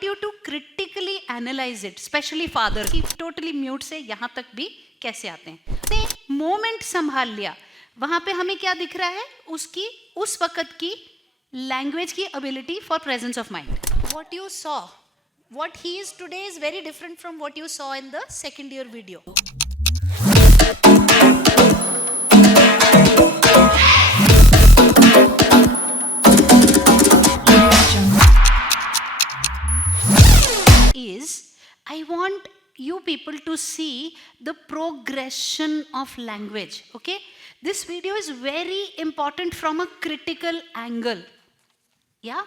want you to critically analyze it, especially father की totally mute से यहाँ तक भी कैसे आते हैं. ने moment संभाल लिया, वहाँ पे हमें क्या दिख रहा है, उसकी उस वक्त की language की ability for presence of mind. What you saw, what he is today is very different from what you saw in the second year video. Is I want you people to see the progression of language. Okay, this video is very important from a critical angle. Yeah,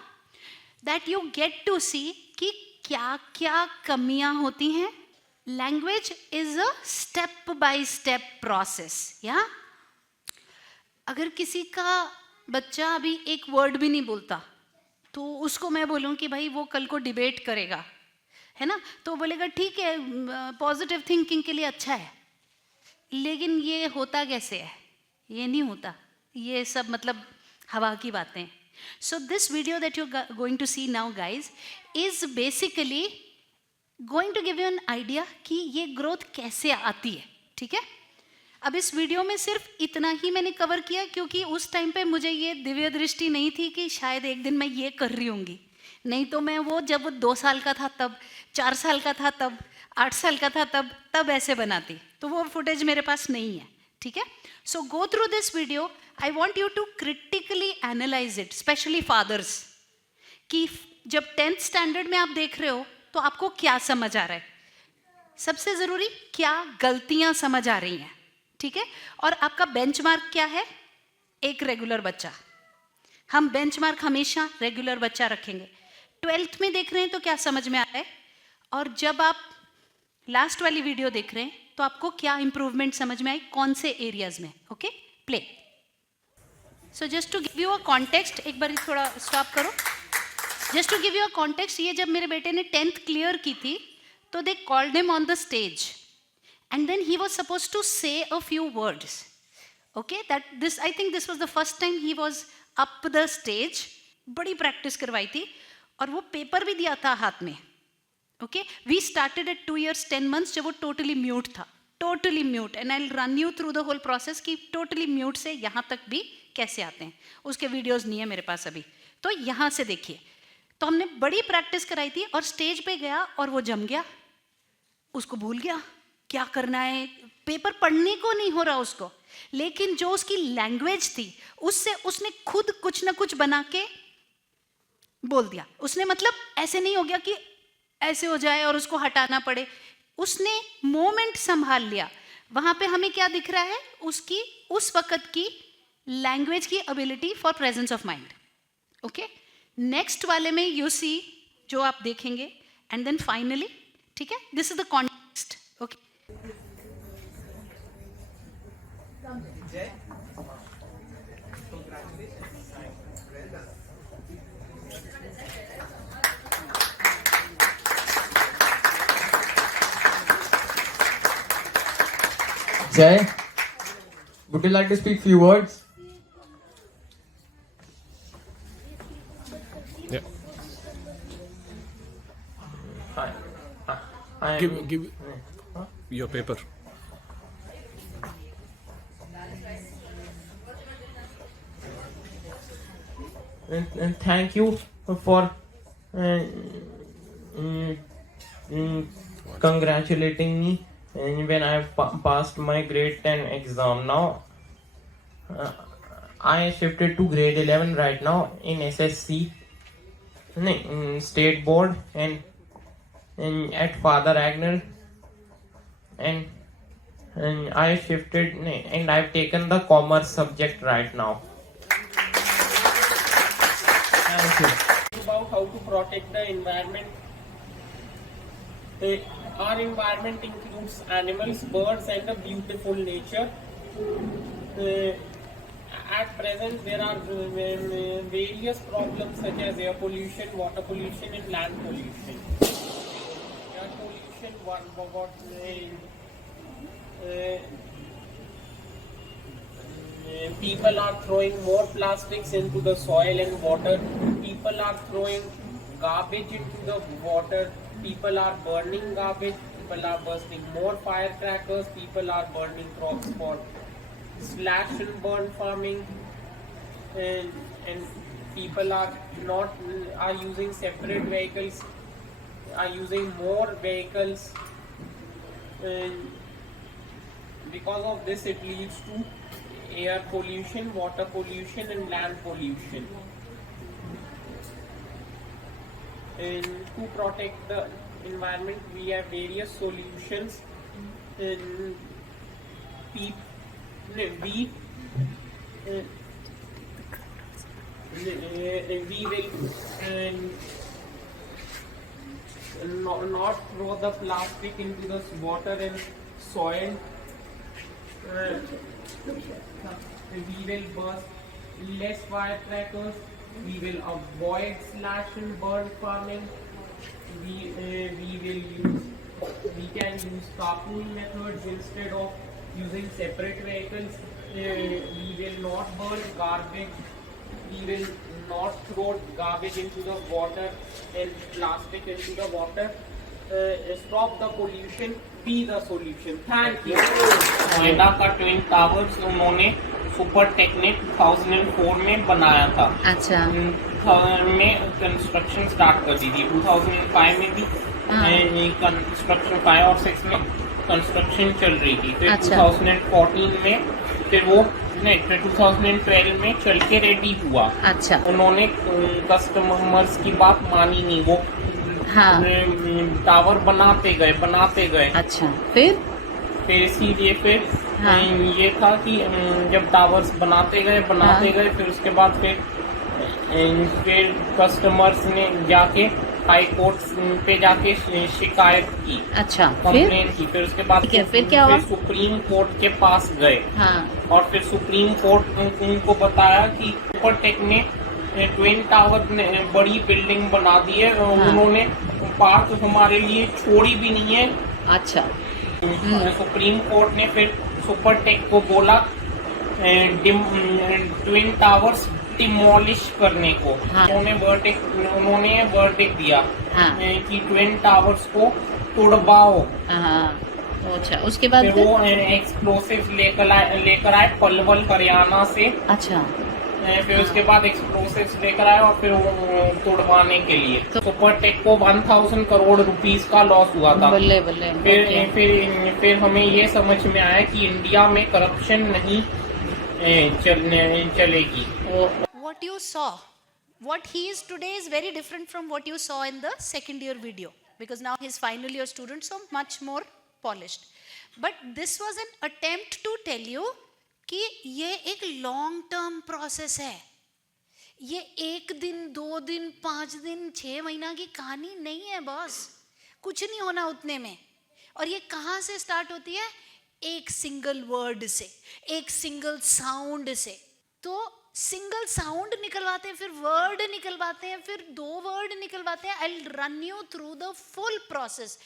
that you get to see कि क्या क्या कमियां होती हैं. Language is a step by step process. Yeah, अगर किसी का बच्चा अभी एक वर्ड भी नहीं बोलता तो उसको मैं बोलूं कि भाई वो कल को डिबेट करेगा, है ना, तो बोलेगा ठीक है, पॉजिटिव थिंकिंग के लिए अच्छा है. लेकिन ये होता कैसे है? ये नहीं होता, ये सब मतलब हवा की बातें. So this video that you going to see now guys is basically going to give you an idea कि ये ग्रोथ कैसे आती है. ठीक है, अब इस वीडियो में सिर्फ इतना ही मैंने कवर किया क्योंकि उस टाइम पे मुझे ये दिव्य दृष्टि नहीं थी कि शायद एक दिन मैं ये कर रही होंगी. नहीं तो मैं वो जब 2 साल का था तब, 4 साल का था तब, 8 साल का था तब ऐसे बनाती. तो वो फुटेज मेरे पास नहीं है. ठीक है, so go through this video. I want you to critically analyse it, specially fathers, कि जब 10th स्टैंडर्ड में आप देख रहे हो तो आपको क्या समझ आ रहा है. सबसे जरूरी क्या गलतियां समझ आ रही हैं. ठीक है, और आपका बेंचमार्क क्या है? एक रेगुलर बच्चा. हम बेंचमार्क हमेशा रेगुलर बच्चा रखेंगे. 12th में देख रहे हैं तो क्या समझ में आ रहा है, और जब आप लास्ट वाली वीडियो देख रहे हैं तो आपको क्या इंप्रूवमेंट समझ में आई, कौन से एरियाज में. Okay, play. So just to give you a context, एक बार थोड़ा स्टॉप करो. Just to give you a context, ये जब मेरे बेटे ने 10th क्लियर की थी तो they called him on the stage and then he was supposed to say a few words. Okay, that this, I think this was the first time he was up the stage. बड़ी practice करवाई थी और वो paper भी दिया था हाथ में. Okay, we started at 2 years 10 months जब वो totally mute था, totally mute, and I'll run you through the whole process कि totally mute से यहाँ तक भी कैसे आते हैं. उसके वीडियोस नहीं है मेरे पास अभी, तो यहाँ से देखिए. तो हमने बड़ी प्रैक्टिस कराई थी और स्टेज पे गया और वो जम गया, उसको भूल गया क्या करना है, पेपर पढ़ने को नहीं हो रहा उसको, लेकिन जो उसकी लैंग्वेज थी उससे उसने खुद कुछ ना कुछ बना के बोल दिया. उसने मतलब ऐसे नहीं हो गया कि ऐसे हो जाए और उसको हटाना पड़े, उसने मोमेंट संभाल लिया. वहां पे हमें क्या दिख रहा है, उसकी उस वक्त की लैंग्वेज की ability for presence of mind. Okay, next वाले में यू सी जो आप देखेंगे, एंड देन फाइनली, ठीक है, this is the context. Okay, Jay, would you like to speak few words? Yeah. Hi. Give your paper. And thank you for congratulating me when I passed my grade 10 exam. Now I shifted to grade 11 right now in SSC, in state board, and at Father Agner, and I shifted and I've taken the commerce subject right now. Thank you. About how to protect the environment. Our environment includes animals, birds, and a beautiful nature. At present, there are various problems such as air pollution, water pollution, and land pollution. Air pollution, people are throwing more plastics into the soil and water. People are throwing garbage into the water, people are burning garbage, people are bursting more firecrackers, people are burning crops for slash and burn farming, and people are using separate vehicles, are using more vehicles, and because of this it leads to air pollution, water pollution and land pollution. And to protect the environment we have various solutions, and we will not throw the plastic into the water and soil. We will burst less firecrackers. We will avoid slash and burn farming. We can use carpooling methods instead of using separate vehicles. We will not burn garbage. We will not throw garbage into the water and plastic into the water. Stop the pollution, be the solution. Thank you. Noida का twin towers उन्होंने super take ने 2004 में बनाया था। अच्छा में construction start कर दी थी। 2005 में भी कंस्ट्रक्शन 5 और 6 में कंस्ट्रक्शन चल रही थी। फिर अच्छा। 2014 में फिर वो नहीं फिर 2012 में चल के रेडी हुआ। अच्छा उन्होंने कस्टमर्स की बात मानी नहीं, वो हाँ टावर बनाते गए। अच्छा फिर इसीलिए फिर हाँ। ये था कि जब टावर्स बनाते गए फिर उसके बाद फिर कस्टमर्स ने जाके हाई कोर्ट पे जाके शिकायत की, अच्छा कंप्लेन की। फिर उसके बाद ठीक है, फिर क्या हुआ? सुप्रीम कोर्ट के पास गए हाँ और फिर सुप्रीम कोर्ट उनको बताया कि सुपर टेक ने ट्विन टावर ने बड़ी बिल्डिंग बना दी है, उन्होंने पार्क हमारे लिए छोड़ी भी नहीं है। अच्छा सुप्रीम कोर्ट ने फिर सुपर टेक को बोला ट्विन टावर्स डिमोलिश करने को। हाँ। उन्होंने वर्डिक्ट दिया हाँ। कि ट्विन टावर्स को तोड़वाओ। हाँ अच्छा उसके बाद फिर वो एक्सप्लोसिव लेकर आए पलवल हरियाणा से। अच्छा फिर उसके बाद एक्सप्लोसिव्स लेकर आए और फिर वो तोड़वाने के लिए सुपर टेक को 1000 करोड़ रुपीस का लॉस हुआ था। बल्ले बल्ले फिर हमें ये समझ में आया कि इंडिया में करप्शन नहीं चलेगी। What you saw, what he is today is very different from what you saw in the second year video, because now his final year students are much more polished. But this was an attempt to tell you कि ये एक long term process है। ये 1 दिन 2 दिन 5 दिन 6 महीना की कहानी नहीं है बॉस, कुछ नहीं होना उतने में। और ये कहाँ से स्टार्ट होती है? एक सिंगल वर्ड से, एक सिंगल साउंड से। तो सिंगल साउंड निकलवाते हैं, फिर वर्ड निकलवाते हैं, फिर 2 वर्ड निकलवाते हैं। I will run you through the full process.